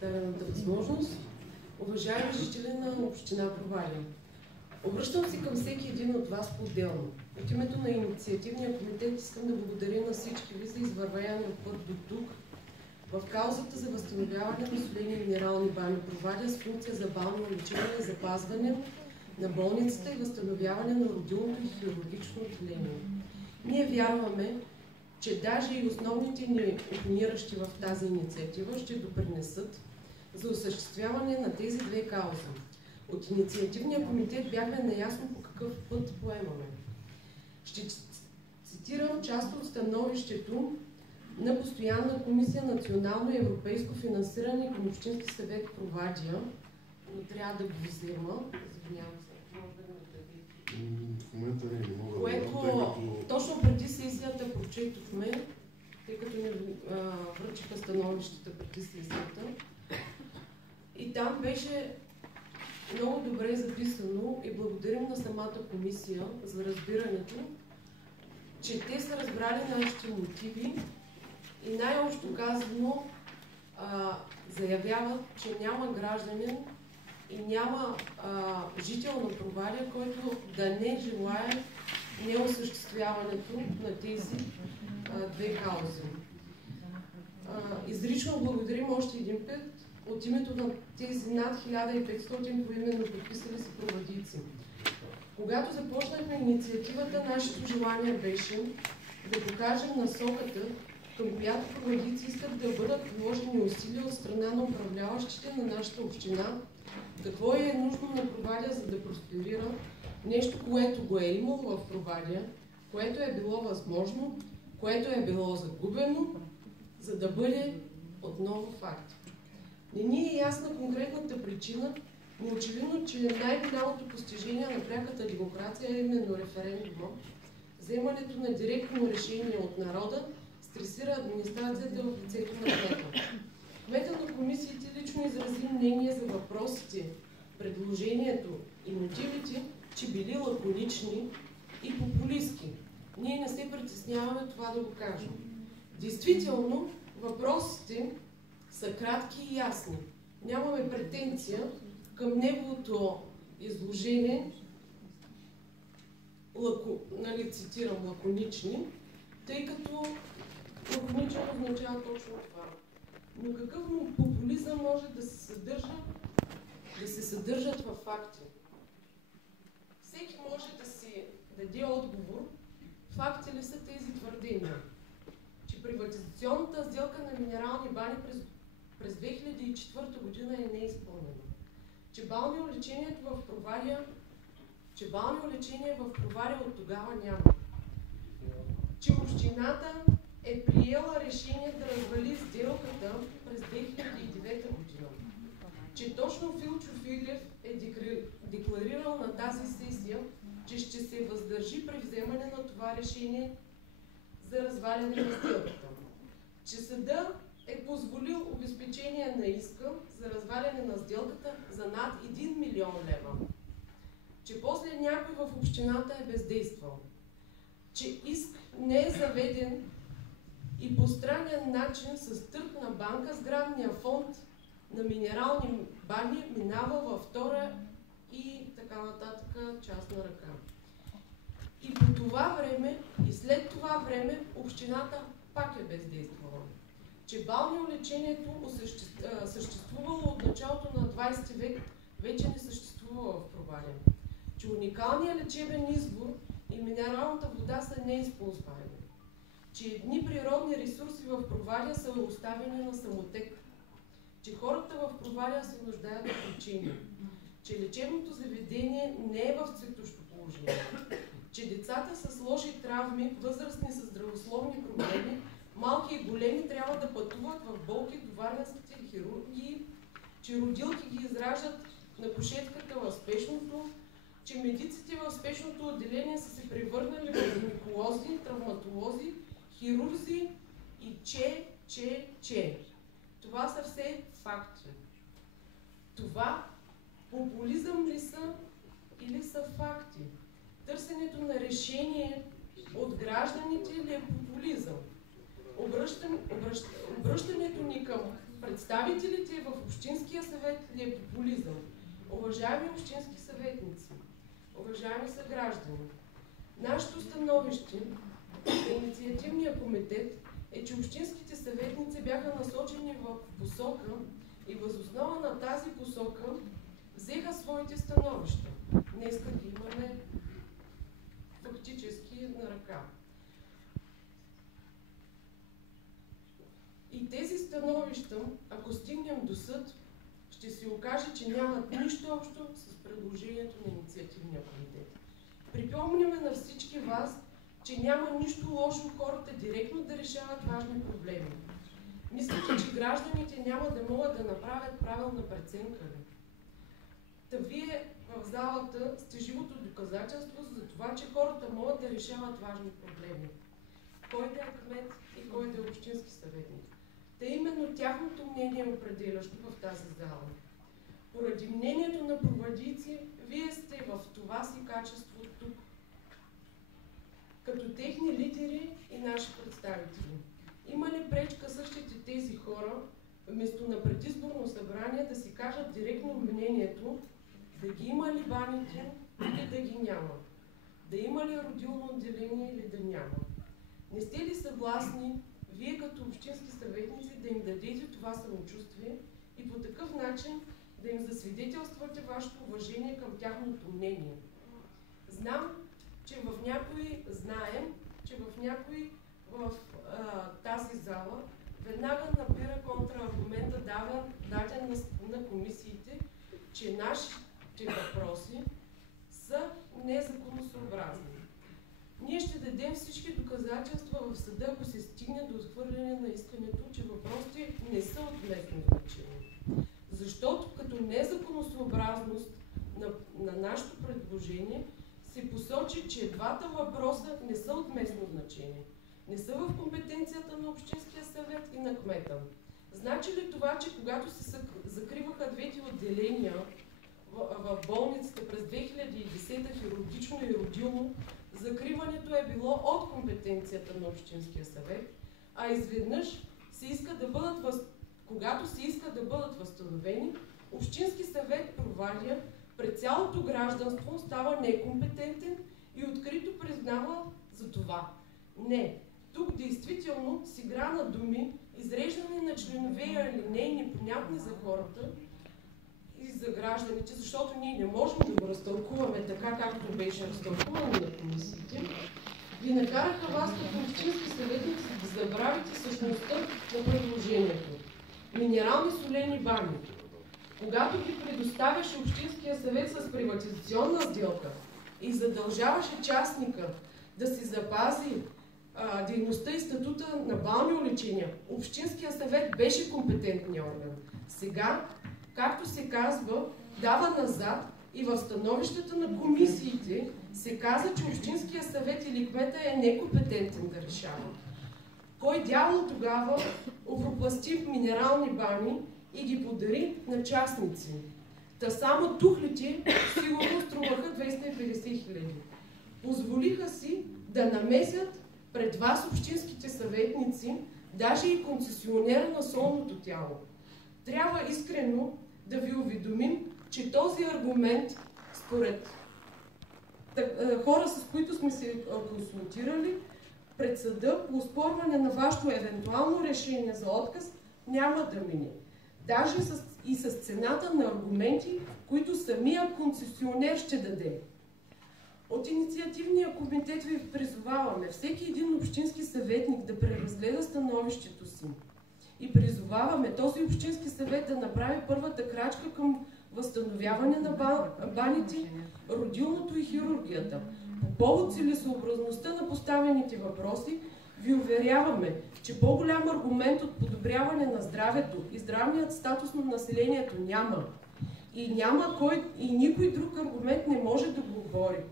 дадената възможност. Уважаеми жители на община Провадия, обръщам се към всеки един от вас по-отделно. От името на инициативния комитет искам да благодаря на всички ви за извървяния път до тук в каузата за възстановяване на студени минерални бани Провадия с функция за бално лечение и запазване на болницата и възстановяване на родилното и хирургично отделение. Ние вярваме, че даже и основните ни опониращи в тази инициатива ще допринесат за осъществяване на тези две каузи. От инициативния комитет бяхме наясно по какъв път поемаме. Ще цитирам част от становището на Постоянна комисия национално и европейско финансиране към Общински съвет Провадия, но трябва да го взема. Извинявам се. В момента не мога. Което точно преди сесията прочетохме, тъй като ни връчиха становищата преди сесията. И там беше много добре записано и благодарим на самата комисия за разбирането, че те са разбрали нашите мотиви и най-общо казано заявяват, че няма гражданин и няма жител на Провадия, който да не желае неосъществяването на тези две каузи. Изрично благодарим още един път от името на тези над 1500 поименно подписали се провадийци. Когато започнахме инициативата, нашето желание беше да покажем насоката, към която провадийци искат да бъдат положени усилия от страна на управляващите на нашата община, какво е нужно на Провадия, за да просперира нещо, което го е имало в Провадия, което е било възможно, което е било загубено, за да бъде отново факт. Не ни е ясна конкретната причина, но очевидно, че най-голямото постижение на пряката демокрация е именно референдума. Вземането на директно решение от народа стресира администрацията в лицето на кмета. Кмета на комисиите лично изрази мнение за въпросите, предложението и мотивите, че били лаконични и популистки. Ние не се притесняваме това да го кажем. Действително, въпросите са кратки и ясни. Нямаме претенция към неговото изложение, цитирам, лаконични, тъй като лаконично означава точно това. Но какъв популизъм може да се съдържат във факти? Всеки може да си даде отговор, факти ли са тези твърдения, че приватизационната сделка на минерални бани през 2004 година е неизпълнена, че балнеолечението в Провадия от тогава няма, че общината е приела решение да развали сделката през 2009 година, че точно Филчо Филев е декларирал на тази сесия, че ще се въздържи при вземане на това решение за разваляне на сделката, че съда е позволил обезпечение на иска за разваляне на сделката за над 1 милион лева, че после някой в общината е бездействал, че иск не е заведен и по странен начин с търг на банка сградния фонд на минерални бани минава във втора и така нататък частна ръка. И по това време, и след това време, общината пак е бездействала. Че балнеолечението съществувало от началото на 20 век, вече не съществува в Провадия. Че уникалният лечебен извор и минералната вода са неизползваеми. Че едни природни ресурси в Провадия са оставени на самотек. Че хората в Провадия се нуждаят от лечение. Че лечебното заведение не е в цветущо положение. Че децата с лоши травми, възрастни с здравословни проблеми, малки и големи, трябва да пътуват в болки до варненските хирургии, че родилки ги израждат на кушетката в спешното, че медиците в спешното отделение са се превърнали в гинеколози, травматолози, хирурзи и че. Това са все факти. Това популизъм ли са или са факти? Търсенето на решение от гражданите ли е популизъм? Обръщането ни към представителите в Общинския съвет ли е популизъм? Уважаеми общински съветници, уважаеми съграждани, нашето становище на инициативния комитет е, че общинските съветници бяха насочени в посока и въз основа на тази посока взеха своите становища. Днеска ги имаме фактически на ръка. И тези становища, ако стигнем до съд, ще се окаже, че нямат нищо общо с предложението на инициативния комитет. Припомняме на всички вас, че няма нищо лошо хората директно да решават важни проблеми. Мислите, че гражданите няма да могат да направят правилна преценка ли? Та вие в залата сте живото доказателство за това, че хората могат да решават важни проблеми. Кой да е кмет и кой да е общински съветник. Та именно тяхното мнение е определящо в тази зала. Поради мнението на проводици, вие сте в това си качество тук, като техни лидери и наши представители. Има ли пречка същите тези хора, вместо на предизборно събрание, да си кажат директно мнението, да ги има ли баните или да ги няма? Да има ли родилно отделение или да няма? Не сте ли съгласни, вие като общински съветници, да им дадете това самочувствие и по такъв начин да им засвидетелствате вашето уважение към тяхното мнение? Знаем, че в някои в тази зала веднага набира контраргумента, даден на комисиите, че нашите въпроси са незаконосъобразни. Ние ще дадем всички доказателства в съда, ако се стигне до отхвърляне на искането, че въпросите не са от местно значение. Защото като незаконосъобразност на нашето предложение се посочи, че двата въпроса не са от местно значение. Не са в компетенцията на Общинския съвет и на кмета. Значи ли това, че когато се закриваха двете отделения в болницата през 2010 хирургично и родилно, закриването е било от компетенцията на Общинския съвет, а изведнъж когато се иска да бъдат възстановени, Общински съвет проваля пред цялото гражданство, става некомпетентен и открито признава за това. Не, тук действително с игра на думи, изреждане на членове и алинеи непонятни за хората и за гражданите, защото ние не можем да го разтълкуваме така, както беше разтълкувано на комисиите, ви накараха вас като общински съветници да забравите същността на предложението. Минерални солени бани. Когато ги предоставяше Общинския съвет с приватизационна сделка и задължаваше частника да си запази дейността и статута на бални лечения, Общинския съвет беше компетентният орган. Сега, както се казва, дава назад и в становищата на комисиите се каза, че Общинския съвет или кмета е некомпетентен да решава. Кой дявол тогава овропласти минерални бани и ги подари на частници? Та само тухлите сигурно струваха 250 хиляди. Позволиха си да намесят пред вас общинските съветници, даже и концесионера на солното тяло. Трябва искрено да ви уведомим, че този аргумент, според хора, с които сме се консултирали, пред съда по оспорване на вашето евентуално решение за отказ няма да мине. Даже и с цената на аргументи, които самия концесионер ще даде. От инициативния комитет ви призоваваме всеки един общински съветник да преразгледа становището си. И призоваваме този общински съвет да направи първата крачка към възстановяване на баните, родилното и хирургията. По повод целесъобразността на поставените въпроси, ви уверяваме, че по-голям аргумент от подобряване на здравето и здравният статус на населението няма. И никой друг аргумент не може да го обори.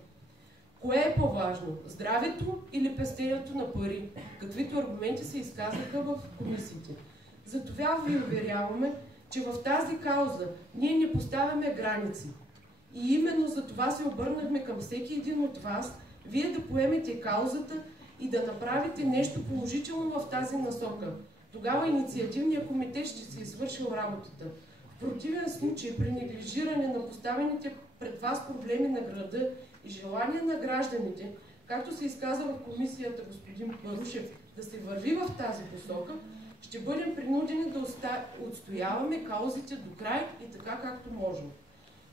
Кое е по-важно? Здравето или пестенето на пари? Каквито аргументи се изказаха в комисиите. Затова ви уверяваме, че в тази кауза ние не поставяме граници. И именно за това се обърнахме към всеки един от вас, вие да поемете каузата и да направите нещо положително в тази насока. Тогава инициативният комитет ще си е свършил работата. В противен случай, при неглижиране на поставените пред вас проблеми на града и желания на гражданите, както се изказа в комисията господин Парушев, да се върви в тази посока, ще бъдем принудени да отстояваме каузите до край и така както можем.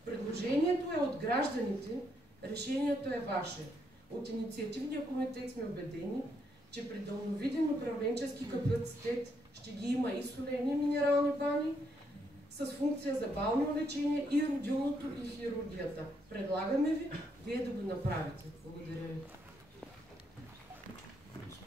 Предложението е от гражданите, решението е ваше. От инициативния комитет сме убедени, че при дълновиден управленчески капацитет ще ги има и студени минерални бани с функция за бално лечение и родилното и хирургията. Предлагаме ви, вие да го направите. Благодаря ви.